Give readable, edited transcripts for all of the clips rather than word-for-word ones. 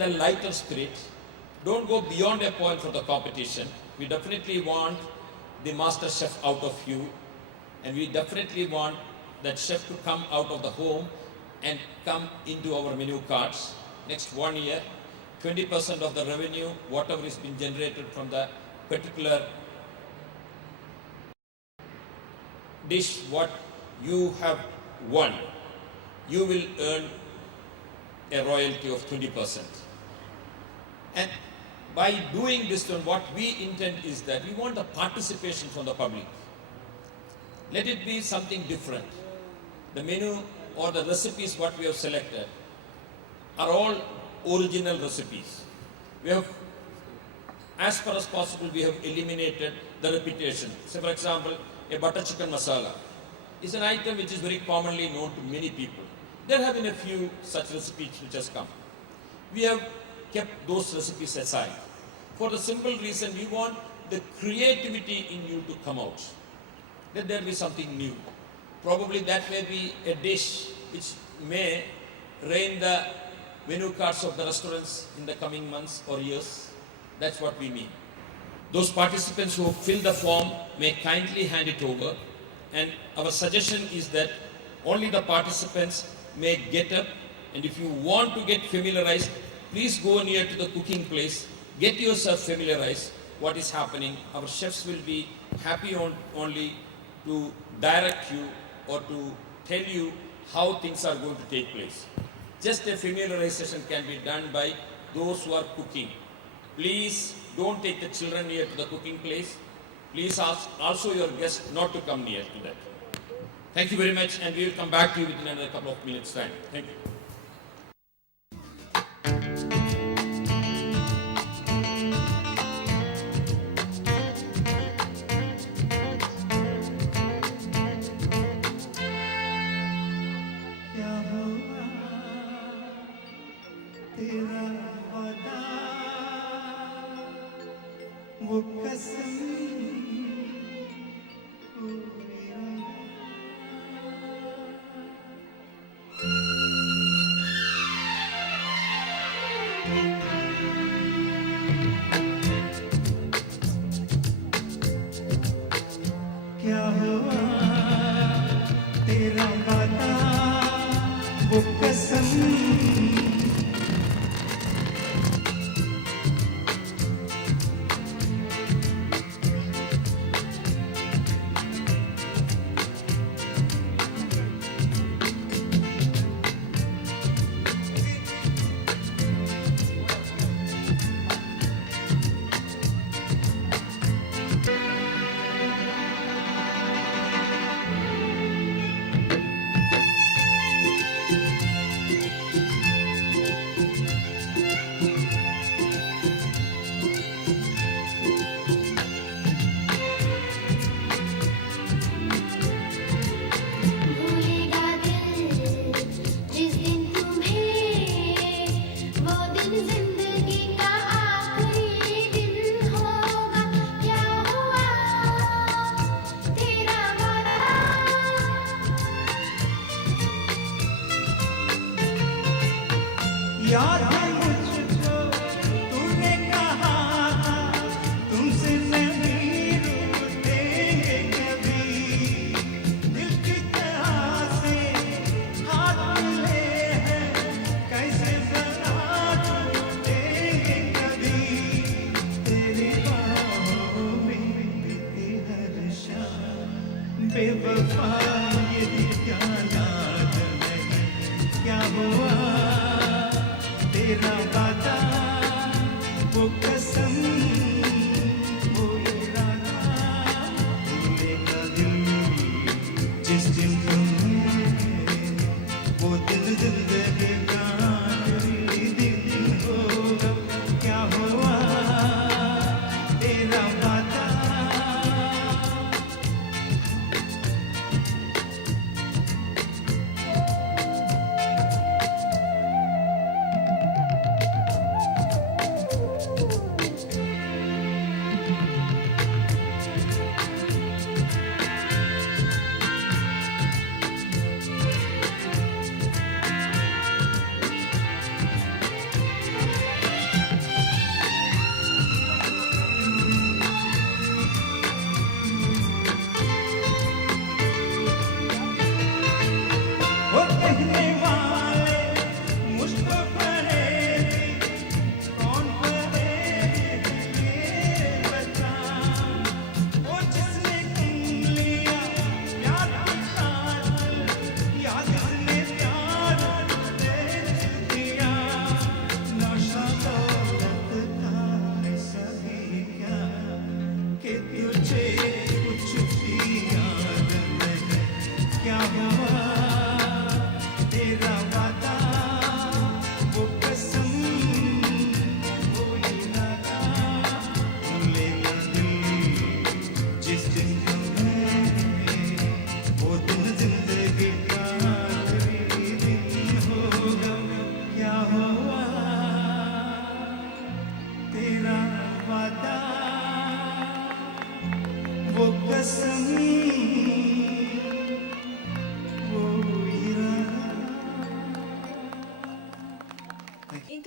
the lighter spirit. Don't go beyond a point for the competition. We definitely want the master chef out of you, and we definitely want that chef to come out of the home and come into our menu cards. Next 1 year, 20% of the revenue, whatever is been generated from the particular dish what you have won, you will earn a royalty of 20%. And by doing this one, what we intend is that we want the participation from the public. Let it be something different. The menu or the recipes what we have selected are all original recipes. We have, as far as possible, we have eliminated the repetition. Say for example, a butter chicken masala is an item which is very commonly known to many people. There have been a few such recipes which has come. We have kept those recipes aside for the simple reason we want the creativity in you to come out. Let there be something new. Probably that may be a dish which may reign the menu cards of the restaurants in the coming months or years. That's what we mean. Those participants who fill the form may kindly hand it over, and our suggestion is that only the participants may get up, and if you want to get familiarized, please go near to the cooking place, get yourself familiarized what is happening. Our chefs will be happy only to direct you or to tell you how things are going to take place. Just a familiarization can be done by those who are cooking. Please don't take the children near to the cooking place. Please ask also your guests not to come near to that. Thank you very much, and we will come back to you within another couple of minutes' time. Thank you. क्या हुआ तेरा वादा वो कसम याद है मुझको तूने कहा था तुमसे नहीं रूठेंगे कभी दिल की तरह से हाथ मिले हैं कैसे बना टूटेंगे कभी तेरी बाहों में बीती हर शाम बेवफा ये क्या याद नहीं क्या हुआ तेरा वादा वो कसम वो इरादा भूले का दिल जिस दिन तुम्हें वो दिल जिंदगी का आखिरी दिन होगा क्या हुआ तेरा वादा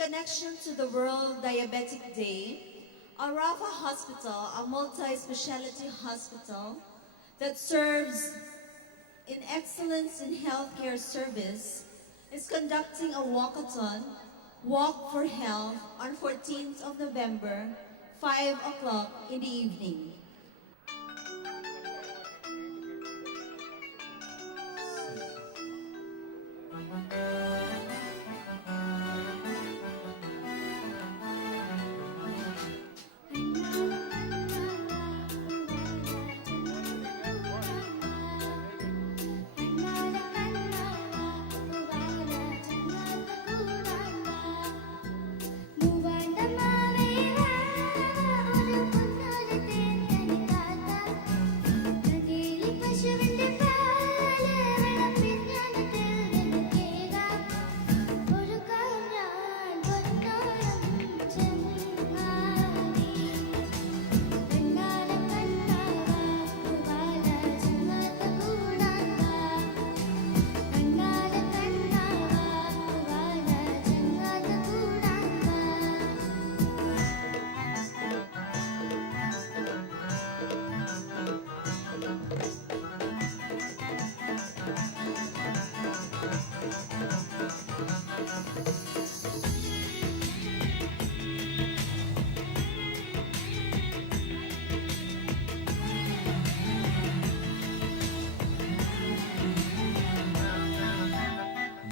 connection to the World Diabetic Day, Al Rafa Hospital, a multi-specialty hospital that serves in excellence in healthcare service, is conducting a walkathon, Walk for Health, on 14th of November, 5 o'clock in the evening.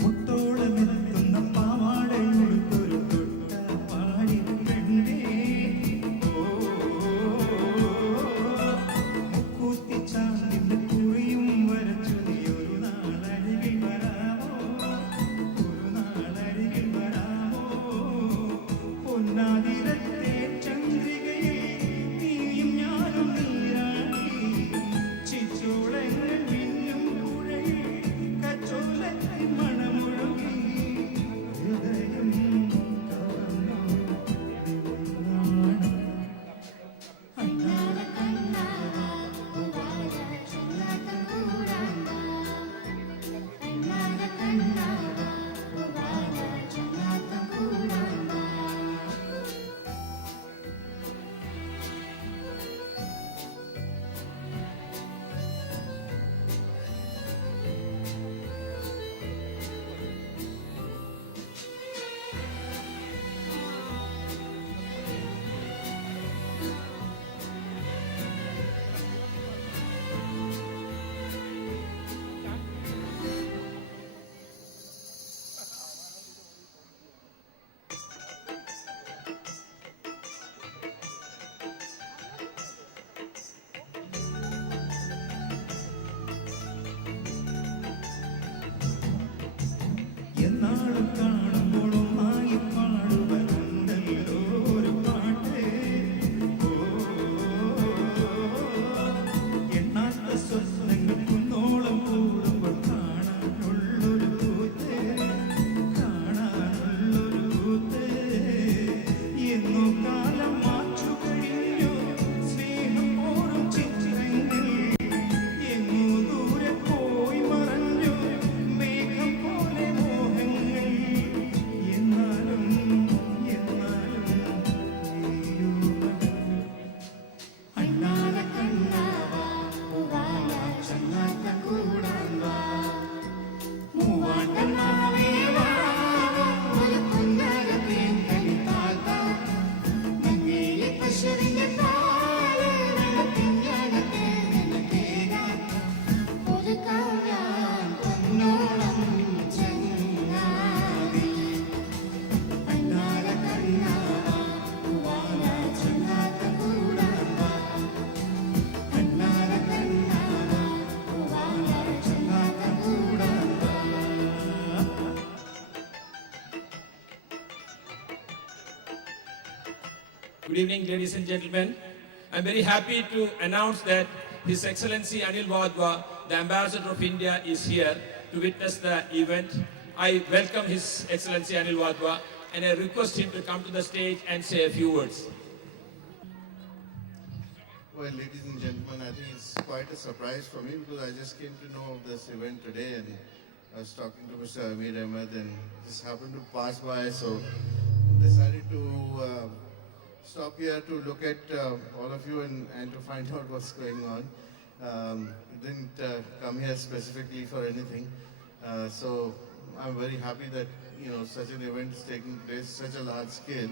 മുത്തോളമെത്തുന്ന പാവാടയുടുത്തൊരു തൊട്ടവാടി പെണ്ണേ, ഓ മുക്കൂത്തിച്ചാന്തിന്റെ കുറിയും വരച്ചു നീ ഒരു നാളരികിൽ വരാമോ, ഒരു നാളരികിൽ വരാമോ, പൊന്നാതിരത്തെ ചന്ദ്രികയിൽ നീയും ഞാനും നീരാടി, ചിച്ചോളങ്ങൾ മിന്നും പുഴയിൽ കച്ചോലത്തിൻ മണമൊഴുകി, ഹൃദയം കവർന്നു നിന്നാണ്. എന്നാളും കാണുമ്പോൾ ഒന്നായി പാടുവനുണ്ടല്ലോ ഒരു പാട്ട്, എണ്ണാത്ത സ്വപ്നങ്ങൾ കുന്നോളം കൂടുമ്പോൾ കാണാനുള്ളൊരു കൂത്ത്, കാണാനുള്ളൊരു കൂത്ത്, എന്നോ കാലം മാച്ചു കഴിഞ്ഞു സ്നേഹം പോലും ചിത്രങ്ങൾ, എങ്ങോ ദൂരെ പോയി മറഞ്ഞു മേഘം പോലെ മോഹങ്ങൾ, എന്നാലും എന്നാലും അണ്ണാല കണ്ണാവാ പൂവാല ചങ്ങാത്ത കൂടാൻവാ, മൂവാണ്ടനാവേ വാ ഒരു പൊന്നാല തേൻകനി താത്താ, മങ്ങേലി പശുവിന്റെ പാല് വെള്ളത്തിഞ്ഞാലത്തെ നിനക്കേകാൻ, ഒരു കാവ്യാൻ പൊന്നോളം ചങ്ങാതി, അണ്ണാല കണ്ണാവാ പൂവാല ചങ്ങാത്ത കൂടാൻവാ, അണ്ണാല കണ്ണാവാ പൂവാല ചങ്ങാത്ത കൂടാൻവാ. Good evening, ladies and gentlemen. I'm very happy to announce that His Excellency Anil Wadhwa, the Ambassador of India, is here to witness the event. I welcome His Excellency Anil Wadhwa and I request him to come to the stage and say a few words. Well, ladies and gentlemen, I think it's quite a surprise for me because I just came to know of this event today and I was talking to Mr. Amir Ahmed and just happened to pass by. So decided to stop here to look at all of you and to find out what's going on. Didn't come here specifically for anything. So I'm very happy that such an event is taking place, such a large scale.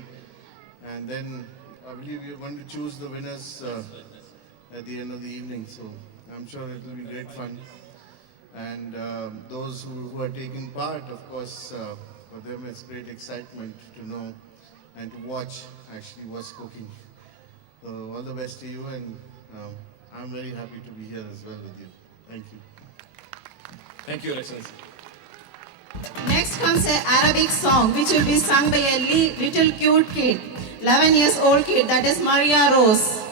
And then I believe you're going to choose the winners at the end of the evening. So I'm sure it will be great fun. And those who are taking part, of course, for them it's great excitement to know and to watch actually what's cooking. So all the best to you, and I'm very happy to be here as well with you. Thank you. Thank you, Your Excellency. Next comes an Arabic song which will be sung by a little cute kid, 11 years old kid, that is Maria Rose.